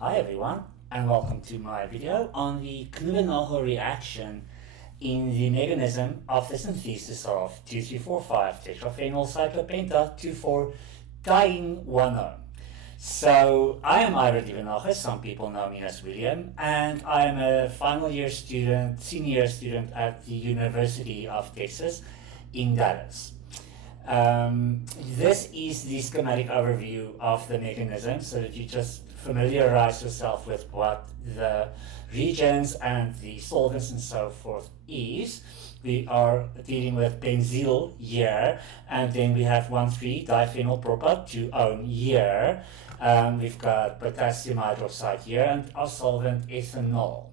Hi everyone, and welcome to my video on the Knoevenagel reaction in the mechanism of the synthesis of 2,3,4,5 tetraphenyl cyclopenta 2,4-diene-1-one. So I am Ira Dievenagel, some people know me as William, and I am a final year student, senior student at the University of Texas in Dallas. This is the schematic overview of the mechanism so that you just familiarize yourself with what the reagents and the solvents and so forth is. We are dealing with benzyl here, and then we have 1,3-diphenylpropyl 2-one here. We've got potassium hydroxide here, and our solvent ethanol.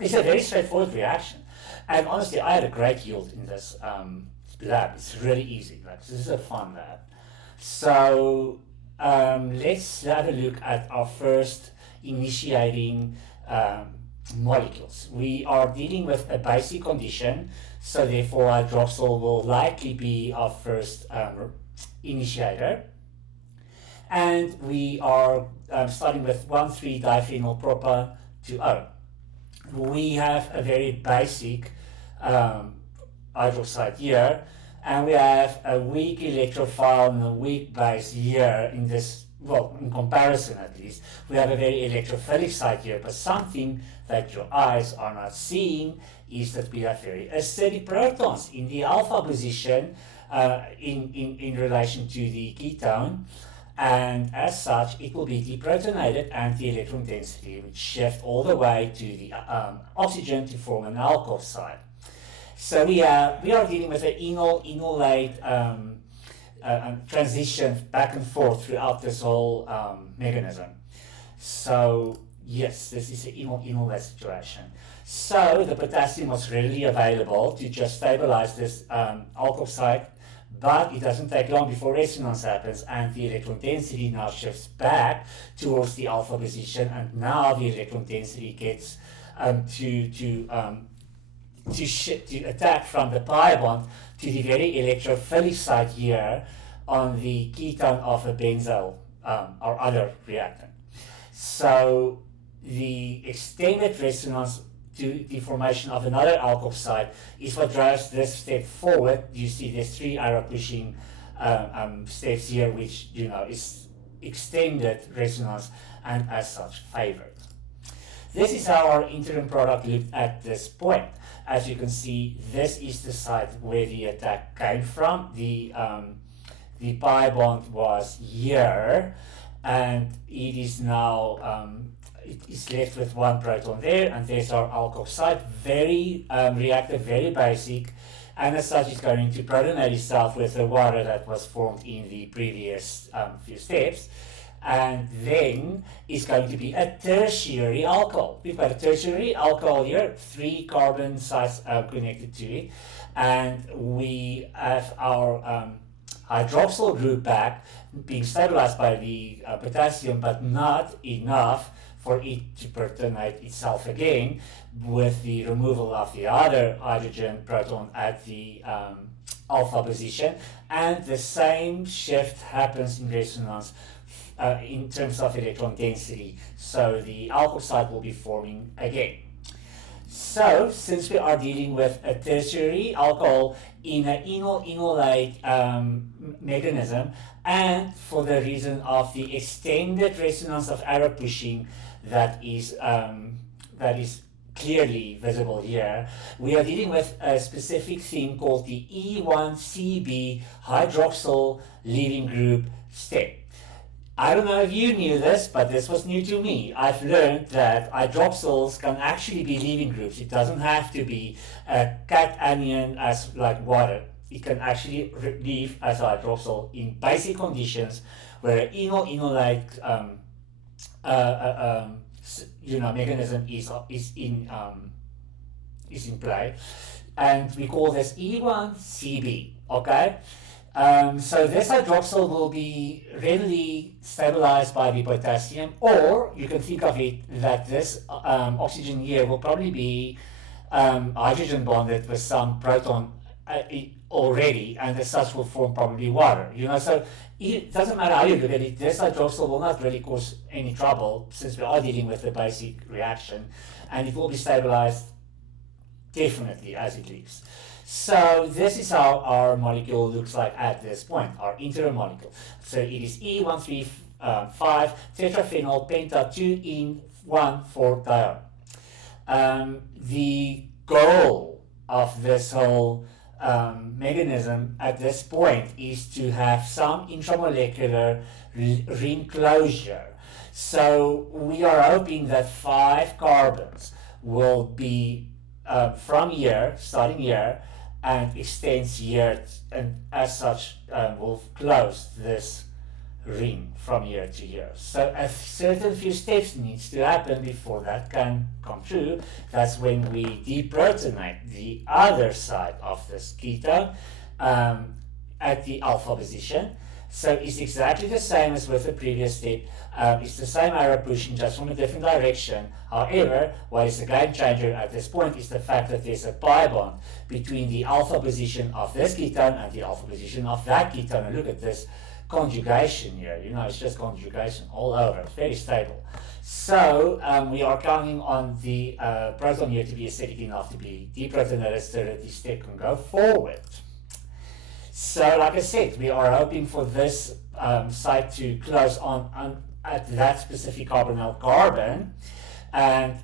It's a very straightforward reaction, and honestly, I had a great yield in this lab. It's really easy. Like, this is a fun lab. So let's have a look at our first initiating molecules. We are dealing with a basic condition, so therefore hydroxyl will likely be our first initiator. And we are starting with 1,3-diphenylpropyl 2-one. We have a very basic hydroxide here, and we have a weak electrophile and a weak base here in this, well, in comparison at least. We have a very electrophilic site here, but something that your eyes are not seeing is that we have very acidic protons in the alpha position in relation to the ketone, and as such it will be deprotonated and the electron density would shift all the way to the oxygen to form an alkyl side. So we are dealing with an enol-enolate transition back and forth throughout this whole mechanism. So yes, this is an enol-enolate situation. So the potassium was readily available to just stabilize this alkyl site, but it doesn't take long before resonance happens, and the electron density now shifts back towards the alpha position, and now the electron density gets to attack from the pi bond to the very electrophilic site here on the ketone of a benzyl or other reactant. So the extended resonance to the formation of another alkyl site is what drives this step forward. You see there's 3 arrow pushing steps here, which is extended resonance and as such favored. This is how our interim product looked at this point. As you can see, this is the site where the attack came from. The pi bond was here, and it is now it is left with 1 proton there, and there's our alkyl site, very reactive, very basic, and as such it's going to protonate itself with the water that was formed in the previous few steps. And then it's going to be a tertiary alcohol. We've got a tertiary alcohol here, 3 carbon sites connected to it, and we have our hydroxyl group back being stabilized by the potassium, but not enough for it to protonate itself again with the removal of the other hydrogen proton at the alpha position, and the same shift happens in resonance in terms of electron density. So the alkyl site will be forming again. So since we are dealing with a tertiary alcohol in an enol-enolate mechanism, and for the reason of the extended resonance of arrow pushing that is clearly visible here, we are dealing with a specific thing called the E1CB hydroxyl leaving group step. I don't know if you knew this, but this was new to me. I've learned that hydroxyls can actually be leaving groups. It doesn't have to be a cation as like water. It can actually leave as a hydroxyl in basic conditions where an enol-enolate mechanism is in play, and we call this E1CB. Okay. So this hydroxyl will be readily stabilized by the potassium, or you can think of it that this oxygen here will probably be hydrogen bonded with some proton already, and as such will form probably water. So it doesn't matter how you look at it, this hydroxyl will not really cause any trouble since we are dealing with the basic reaction, and it will be stabilized definitely as it leaves. So this is how our molecule looks like at this point, our intermolecule. So it is E135 tetraphenyl penta 2-in-1,4-diol. The goal of this whole mechanism at this point is to have some intramolecular ring closure. So we are hoping that 5 carbons will be from here, starting here, and extends here, and as such will close this ring from here to here. So a certain few steps needs to happen before that can come true. That's when we deprotonate the other side of this ketone at the alpha position. So it's exactly the same as with the previous step. It's the same arrow pushing, just from a different direction. However, what is a game changer at this point is the fact that there's a pi bond between the alpha position of this ketone and the alpha position of that ketone. And look at this conjugation here. It's just conjugation all over. It's very stable. So we are counting on the proton here to be acidic enough to be deprotonated so that this step can go forward. So like I said, we are hoping for this site to close on at that specific carbonyl carbon, and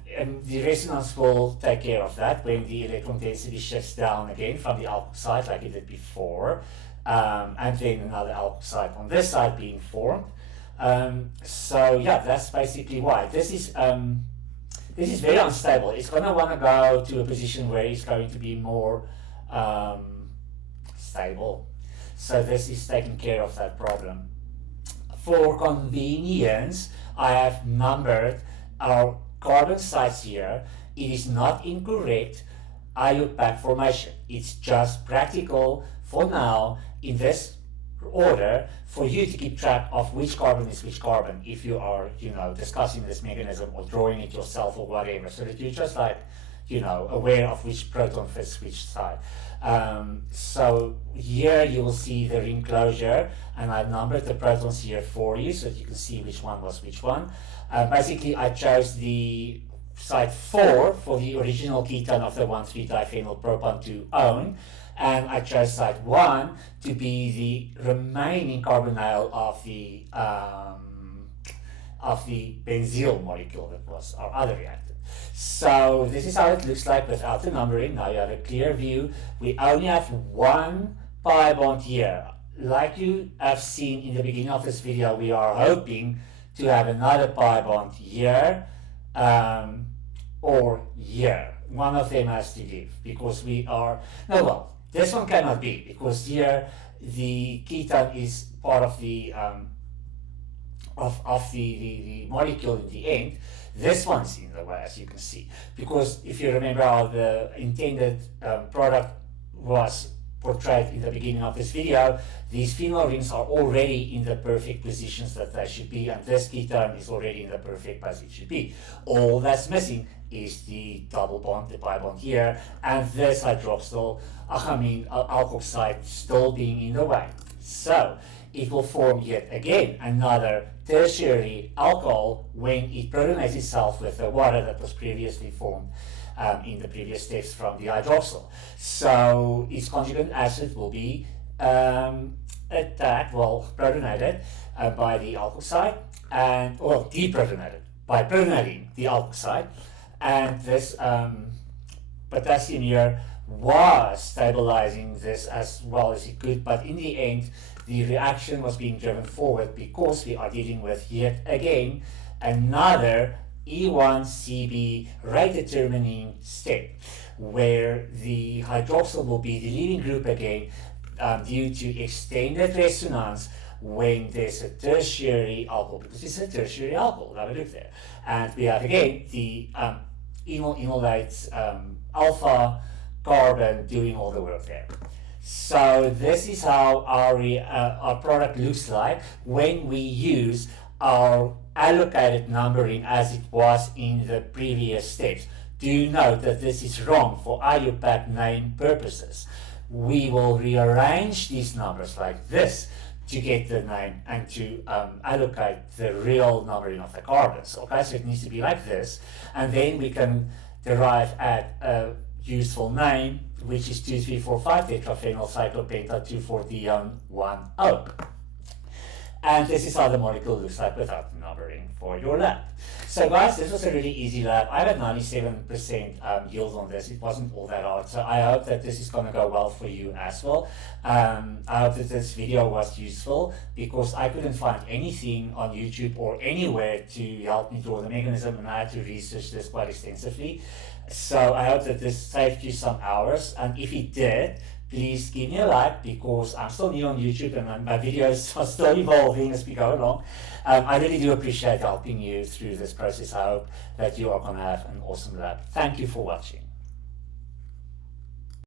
the resonance will take care of that when the electron density shifts down again from the alkyl side like it did before, and then another alkyl side on this side being formed. So yeah, that's basically why. This is very unstable. It's going to want to go to a position where it's going to be more stable. So this is taking care of that problem. For convenience, I have numbered our carbon sites here. It is not incorrect IUPAC formation. It's just practical for now in this order for you to keep track of which carbon is which carbon if you are, discussing this mechanism or drawing it yourself or whatever, so that you're just like, aware of which proton fits which side. So here you will see the ring closure, and I've numbered the protons here for you so that you can see which one was which one. Basically, I chose the site 4 for the original ketone of the 1,3-diphenyl propan 2-one, and I chose site 1 to be the remaining carbonyl of the benzyl molecule that was our other reactant. So this is how it looks like without the numbering. Now you have a clear view. We only have one pi bond here. Like you have seen in the beginning of this video, we are hoping to have another pi bond here or here. One of them has to give, because we are, this one cannot be, because here the ketone is part of the the molecule in the end. This one's in the way, as you can see, because if you remember how the intended product was portrayed in the beginning of this video, these phenyl rings are already in the perfect positions that they should be, and this ketone is already in the perfect place it should be. All that's missing is the double bond, the pi bond here, and this hydroxyl, alkyl side still being in the way. So it will form yet again another tertiary alcohol when it protonates itself with the water that was previously formed in the previous steps from the hydroxyl. So its conjugate acid will be protonated by the alkyl side, and deprotonated by protonating the alkyl side, and this potassium here was stabilizing this as well as it could, but in the end the reaction was being driven forward because we are dealing with yet again another E1CB rate determining step, where the hydroxyl will be the leading group again due to extended resonance when there's a tertiary alcohol, because it's a tertiary alcohol. Have a look there. And we have again the enolate alpha carbon doing all the work there. So this is how our product looks like when we use our allocated numbering as it was in the previous steps. Do note that this is wrong for IUPAC name purposes. we will rearrange these numbers like this to get the name and to allocate the real numbering of the carbons. Okay, so it needs to be like this, and then we can derive at a useful name, which is 2,3,4,5 tetraphenyl cyclopenta 2,4-diene-1-O. And this is how the molecule looks like without numbering for your lab. So guys, this was a really easy lab. I had 97% yield on this. It wasn't all that hard. So I hope that this is going to go well for you as well. I hope that this video was useful, because I couldn't find anything on YouTube or anywhere to help me draw the mechanism, and I had to research this quite extensively. So I hope that this saved you some hours, and if it did, please give me a like, because I'm still new on YouTube and my videos are still evolving as we go along. I really do appreciate helping you through this process. I hope that you are going to have an awesome lab. Thank you for watching.